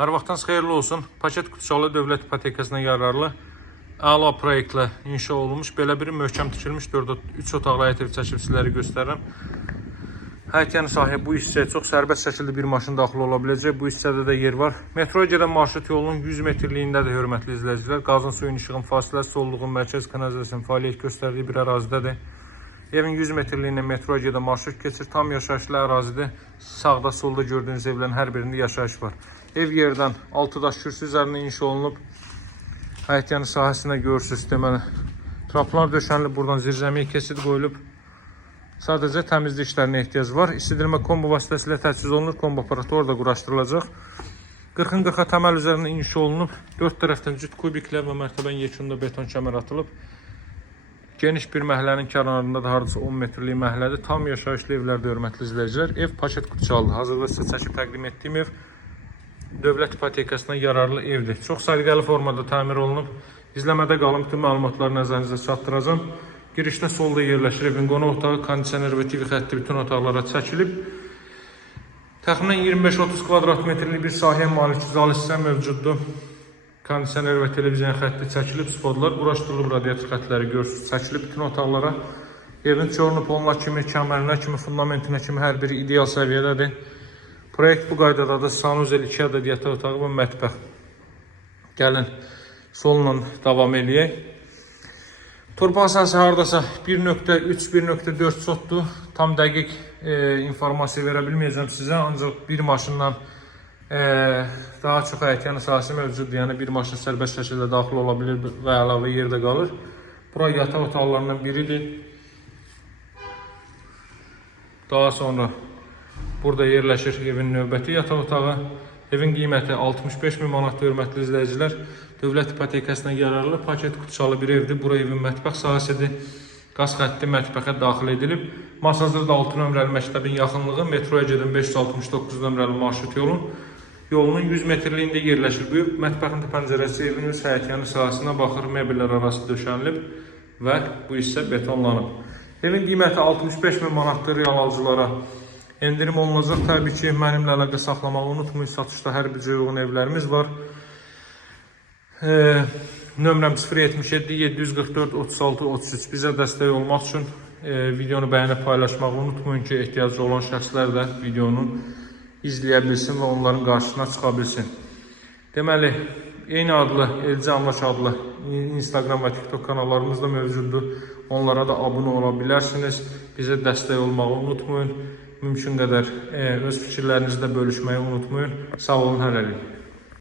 Hər vaxtınız xeyirli olsun. Paket Kutuçalı Dövlət İpotekasına yararlı əla proyektlə inşa olunmuş, belə bir möhkəm tikilmiş 3 otaqlı həyət ev çəkib sizləri göstərirəm. Həyətyanı sahəyə bu hissəyə çox sərbəst şəkildə bir maşın daxil ola biləcək. Bu hissədə də yer var. Metroya gedən marşrut yolunun 100 metrliyindədir, hörmətli izləyicilər. Qazın, suyun, işığın fasiləsi, solluğun, mərkəz kanalizasiyasının fəaliyyət göstərdiyi bir ərazidədir. Evin 100 metrliyində metroya gedən marşrut keçir. Tam yaşayışlı ərazidə sağda, solda gördüyünüz evlərin hər birində yaşayış var. Ev yerdən 6 daş kürsü üzərində inşa olunub. Həyətyanı sahəsində görürsünüz, deməli traplar döşənilib, buradan zirzəmiyə keçid qoyulub. Sadəcə təmizlik işlərinə ehtiyac var. İstidirmə kombo vasitəsilə təchiz olunur. Kombo aparatı orada quraşdırılacaq. 40-40 təməl üzərində inşa olunub. 4 tərəfdən cüt kubiklər və mərtəbənin yekununda beton kəmər atılıb. Geniş bir məhəllənin kənarında da hardasa 10 metrlik məhəllədir. Tam yaşayışlı evlərdə, hörmətli izləyicilər. Ev Paket Kutuçalı. Hazırda sizə çəkib təqdim etdiyim ev Dövlət İpotekasına yararlı evdir. Çox səliqəli formada təmir olunub. İzləmədə qalın, bütün məlumatları nəzərinizə çatdıracağım. Girişdə solda yerləşir evin qonaq otağı, kondisioner və TV xətti bütün otaqlara çəkilib. Təxminən 25-30 kvadrat metrlik bir sahəyə malik zal hissə mövcuddur. Kondisioner və televiziyon xətti çəkilib, spodlar quraşdırılıb, radiator xətləri görürsünüz, çəkilib bütün otaqlara. Evin çorunu poluna kimi, kəmərinə kimi, fundamentinə kimi hər biri ideal səviyyədədir. Proyekt bu qaydadadır. Sanuzel 2 ədəd yataq otağı və mətbəx. Gəlin solla davam eləyək. Torpaq sahəsi hardasa 1.3-1.4 sotdur. Tam dəqiq informasiya verə bilməyəcəm sizə. Ancaq bir maşından daha çox həyətyanı sahəsi mövcuddur. Yəni bir maşın sərbəst şəkildə daxil ola bilir və əlavə yerdə qalır. Bura yataq otaqlarından biridir. Daha sonra burada yerləşir evin növbəti yataq otağı. Evin qiyməti 65.000 manatdır, hörmətli izləyicilər. Dövlət İpotekasına yararlı Paket Kutuçalı bir evdir. Bura evin mətbəx sahəsidir. Qaz xətti mətbəxə daxil edilib. Masazırda 6 nömrəli məktəbin yaxınlığı, metroya gedən 569 nömrəli marşrut yolunun 100 metrliyində yerləşir. Bu mətbəxin pəncərəsi evin öz həyətyanı sahəsinə baxır, mebellər arası döşənilib və bu hissə betonlanıb. Evin qiyməti 65.000 manatdır, real alıcılara endirim olunacaq. Təbii ki, mənimlə əlaqə saxlamağı unutmayın. Satışda hər bir uyğun evlərimiz var. Nömrəm 077 744 36 33. Bizə dəstək olmaq üçün videonu bəyənib paylaşmağı unutmayın ki, ehtiyacı olan şəxslər də videonu izləyə bilsin və onların qarşısına çıxa bilsin. Deməli, eyni adlı, Elci Amlaç adlı Instagram və TikTok kanallarımız da mövcuddur. Onlara da abunə ola bilərsiniz. Bizə dəstək olmağı unutmayın. Mümkün qədər öz fikirlərinizi də bölüşməyi unutmayın. Sağ olun, hələlik.